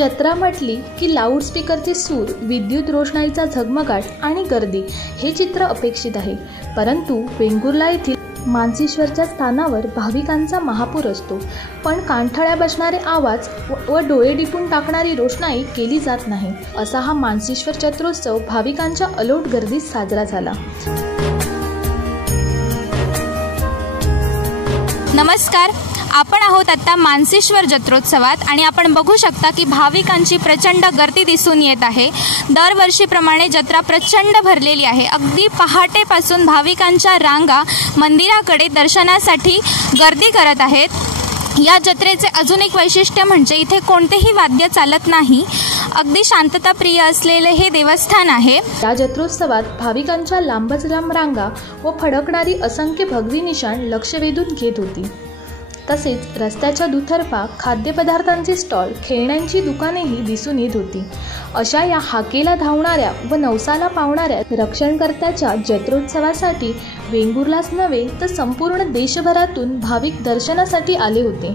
जत्रा म्हटली की लाऊडस्पीकरचे सूर, विद्युत रोषणाईचा झगमगाट आणि गर्दी हे चित्र अपेक्षित आहे। परंतु वेंगुर्ला येथील मानसीश्वरच्या स्थानावर भाविकांचा महापूर असतो, पण कानठळ्या बसणारे आवाज व डोळे डिपून टाकणारी रोषणाई केली जात नाही। असा हा मानसीश्वर जत्रोत्सव भाविकांच्या अलोट गर्दीत साजरा झाला। नमस्कार, आपण आहोत आता मानसीश्वर जत्रोत्सवात आणि आपण बघू शकता की भाविकांची प्रचंड गर्दी दिसून येत आहे। दरवर्षीप्रमाणे जत्रा प्रचंड भरलेली आहे। अगदी पहाटेपासून भाविकांच्या रांगा मंदिराकडे दर्शनासाठी गर्दी करत आहेत। या जत्रेचे अजून एक वैशिष्ट्य म्हणजे इथे कोणतेही वाद्य चालत नाही। अगदी शांतताप्रिय असलेले हे देवस्थान आहे। या जत्रोत्सवात भाविकांच्या लांबच लांब रांगा व फडकणारी असंख्य भगवी निशाण लक्ष वेधून घेत होती। तसेच रस्त्याच्या दुतर्फा खाद्यपदार्थांचे स्टॉल, खेळण्यांची दुकानेही दिसून येत होती। अशा या हाकेला धावणाऱ्या व नवसाला पावणाऱ्या रक्षणकर्त्याच्या जत्रोत्सवासाठी वेंगुर्लाच नव्हे तर संपूर्ण देशभरातून भाविक दर्शनासाठी आले होते।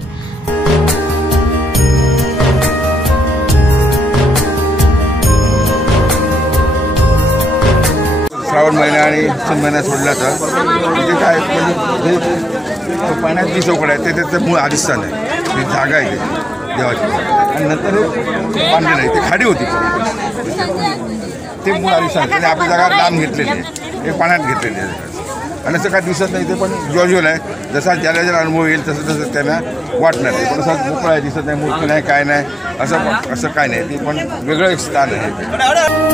श्रावण महिना आणि सन महिना सोडला तर तिथे काय म्हणजे पाण्यात जी चौकड आहे ते त्याचं मूळ आदिस्थान आहे, ती जागा आहे देवाची। आणि नंतर बांधलेलं आहे, ते खाडी होती ते मूळ आदिस्थान आहे। आपली जागा लांब घेतलेली आहे, हे पाण्यात घेतलेली आहे आणि असं काय दिसत नाही। ते पण ज्युअल आहे, जसा ज्याला ज्याला अनुभव येईल तसं तसं त्यांना वाटणार। ते पण असं मोकळं आहे, दिसत नाही, मूर्ती नाही, काय नाही, असं काय नाही। ते पण वेगळं एक स्थान आहे।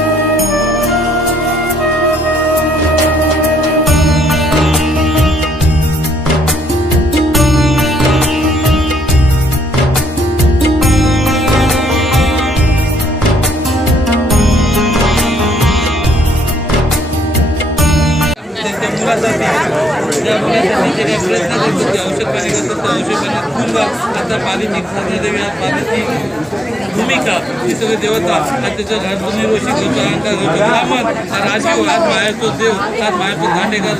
भूमिका ही सगळे देवता आणि त्याच्या घाटनिरोशी ब्राह्मण राजीव आज मायाचो देव, आज मायाचो दांडेकर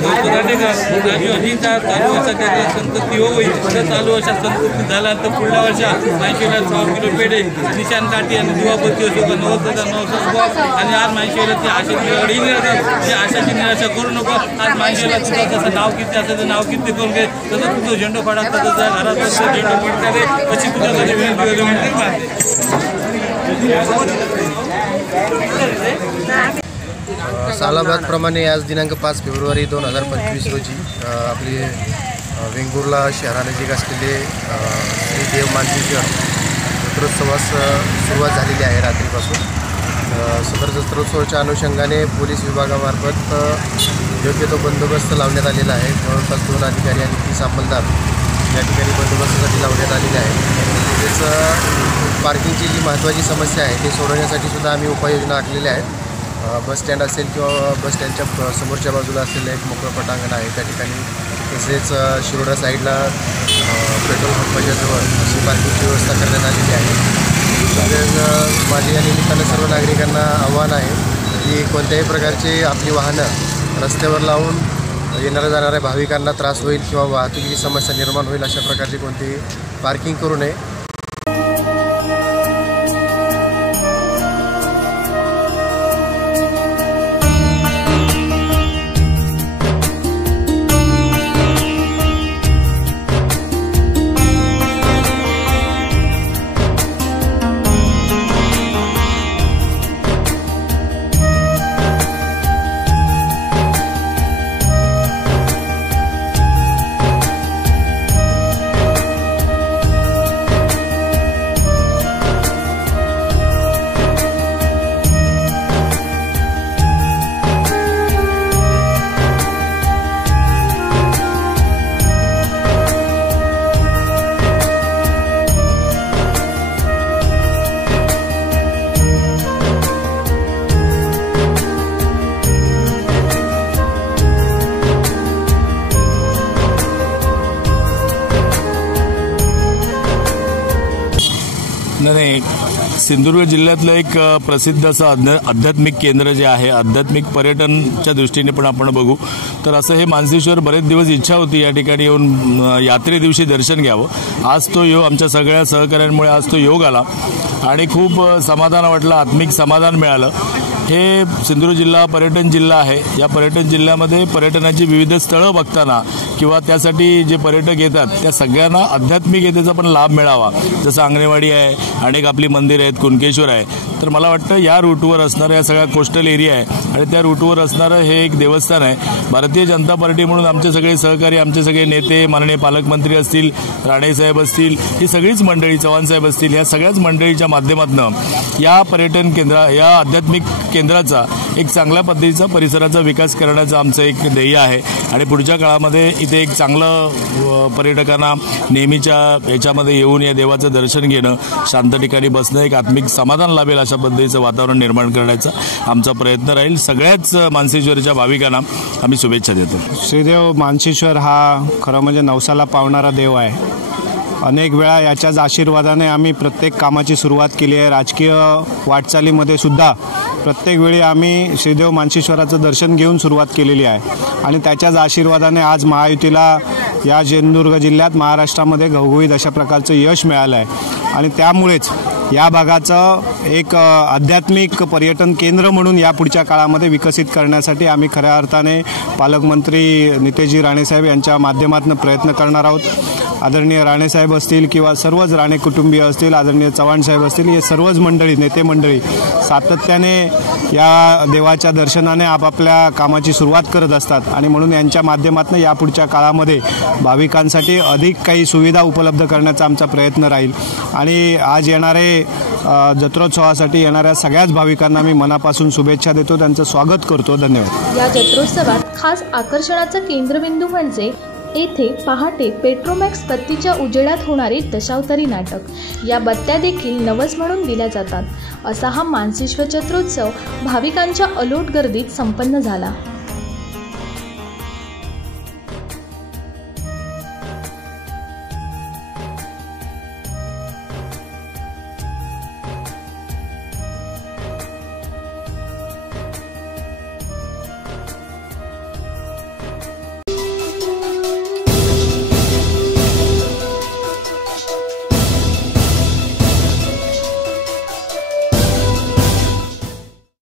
राजीव अजिंठा चालू अशा त्याच्या संतती होई। तर चालू अशा संतती झाल्यानंतर पुढल्या वर्षा 80ला 100 किलो पेढे, निशाण काठी आणि दिवाबत्ती असो का 90,900 आणि आज 80ला ती आशाची अडीने राहतात। त्या आशाची निराशा करू नको। आज 80ला तुझं जसं नाव किती असेल नाव किती करून घे, तसं तुझं झेंडो फाडायचा, तसं घरात झेंडो पडता दे, अशी तुझ्यासाठी विनंती। सालाबादप्रमाणे आज दिनांक 5 फेब्रुवारी 2025 रोजी आपली वेंगुर्ला शहरानजीक असलेले श्री देव मानसीश्वर जत्रोत्सवास सुरुवात झालेली आहे। रात्रीपासून सदर जत्रोत्सवाच्या अनुषंगाने पोलीस विभागामार्फत योग्य तो बंदोबस्त लावण्यात आलेला आहे। जवळपास 2 अधिकारी आणि 30 अंमलदार या ठिकाणी बंदोबस्तासाठी लावण्यात आलेले आहे। तसेच पार्किंगची जी महत्त्वाची समस्या आहे ते सोडवण्यासाठी सुद्धा आम्ही उपाययोजना आखलेल्या आहेत। बस स्टँड असेल किंवा बस स्टँडच्या समोरच्या बाजूला असलेलं एक मोकळं पटांगण आहे त्या ठिकाणी, तसेच शिरोडा साईडला पेट्रोल पंपाच्या जवळ अशी पार्किंगची व्यवस्था करण्यात आलेली आहे। तसेच माझ्या या निमित्तानं सर्व नागरिकांना आव्हान आहे की कोणत्याही प्रकारचे आपली वाहनं रस्त्यावर लावून येणाऱ्या जाणाऱ्या भाविकांना त्रास होईल किंवा वाहतुकीची समस्या निर्माण होईल अशा प्रकारची कोणतीही पार्किंग करू नये। नाही, सिंधुदुर्ग जिल्ह्यातलं एक प्रसिद्ध असं आध्यात्मिक केंद्र जे आहे, आध्यात्मिक पर्यटनच्या दृष्टीने पण आपण बघू तर असं हे मानसेश्वर बरेच दिवस इच्छा होती या ठिकाणी येऊन यात्रे दिवशी दर्शन घ्यावं। आज तो योग आमच्या सगळ्या सहकाऱ्यांमुळे आज तो योग आला आणि खूप समाधान वाटलं, आत्मिक समाधान मिळालं। हे सिंधुदुर्ग जिल्हा पर्यटन जिल्हा आहे। या पर्यटन जिल्ह्यामध्ये पर्यटनाची विविध स्थळं बघताना किंवा त्यासाठी जे पर्यटक येतात त्या सगळ्यांना आध्यात्मिकतेचा पण लाभ मिळावा। जसं अंगणेवाडी आहे, अनेक आपली मंदिर आहेत, कुणकेश्वर आहे, तर मला वाटतं या रूटवर असणारं या सगळ्या कोस्टल एरिया आहे आणि त्या रूटवर असणारं हे एक देवस्थान आहे। भारतीय जनता पार्टी म्हणून आमचे सगळे सहकारी, आमचे सगळे नेते, माननीय पालकमंत्री असतील, राणेसाहेब असतील, ही सगळीच मंडळी, चव्हाणसाहेब असतील, या सगळ्याच मंडळीच्या माध्यमातून या पर्यटन केंद्र, या आध्यात्मिक केंद्राचा एक चांगल्या पद्धतीचा परिसराचा विकास करण्याचं आमचं एक ध्येय आहे आणि पुढच्या काळामध्ये इथे एक चांगलं पर्यटकांना नेहमीच्या याच्यामध्ये येऊन या देवाचं दर्शन घेणं, शांत ठिकाणी बसणं, एक आत्मिक समाधान लाभेल अशा पद्धतीचं वातावरण निर्माण करण्याचा आमचा प्रयत्न राहील। सगळ्याच मानसेश्वरच्या भाविकांना आम्ही शुभेच्छा देतो। श्रीदेव मानसेश्वर हा खरं म्हणजे नवसाला पावणारा देव आहे। अनेक वेळा याच्याच आशीर्वादाने आम्ही प्रत्येक कामाची सुरुवात केली आहे। राजकीय वाटचालीमध्ये सुद्धा प्रत्येक वेळी आम्ही श्रीदेव मानसेश्वराचं दर्शन घेऊन सुरुवात केलेली आहे आणि त्याच्याच आशीर्वादाने आज महायुतीला या सिंधुदुर्ग जिल्ह्यात, महाराष्ट्रामध्ये घवघवीत अशा प्रकारचं यश मिळालं आहे आणि त्यामुळेच या भागाचं एक आध्यात्मिक पर्यटन केंद्र म्हणून या पुढच्या काळामध्ये विकसित करण्यासाठी आम्ही खऱ्या अर्थाने पालकमंत्री नितेशजी राणेसाहेब यांच्या माध्यमातून प्रयत्न करणार आहोत। आदरणीय राणेसाहेब असतील किंवा सर्वच राणे कुटुंबीय असतील, आदरणीय चव्हाणसाहेब असतील, हे सर्वच मंडळी, नेते मंडळी सातत्याने या देवाच्या दर्शनाने आपापल्या कामाची सुरुवात करत असतात आणि म्हणून यांच्या माध्यमातून या पुढच्या काळामध्ये भाविकांसाठी अधिक काही सुविधा उपलब्ध करण्याचा आमचा प्रयत्न राहील आणि आज येणारे जत्रोत्सवासाठी येणाऱ्या सगळ्याच भाविकांना मी मनापासून शुभेच्छा देतो, त्यांचं स्वागत करतो। धन्यवाद। या जत्रोत्सवात खास आकर्षणाचं केंद्रबिंदू म्हणजे येथे पहाटे पेट्रोमॅक्स बत्तीच्या उजेडात होणारे दशावतारी नाटक। या बत्त्या देखील नवस म्हणून दिल्या जातात। असा हा मानसेश्वर जत्रोत्सव भाविकांच्या अलोट गर्दीत संपन्न झाला।